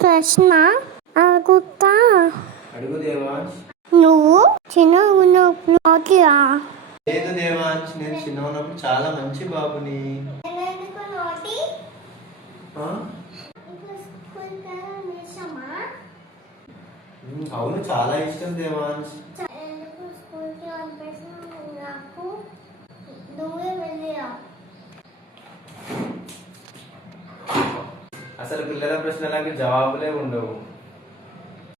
ప్రశ్న అడుగుతా. అడుగు దేవాంశ్. నువ్వు చిన్నగా ఉన్నప్పుడు నోటియా? లేదు దేవాంశ్, నేను చిన్న ఉన్నప్పుడు చాలా మంచి బాబుని. ఆ? అవును, చాలా ఇష్టం దేవాంశ్. అసలు పిల్లల ప్రశ్నలకు జవాబులే ఉండవు.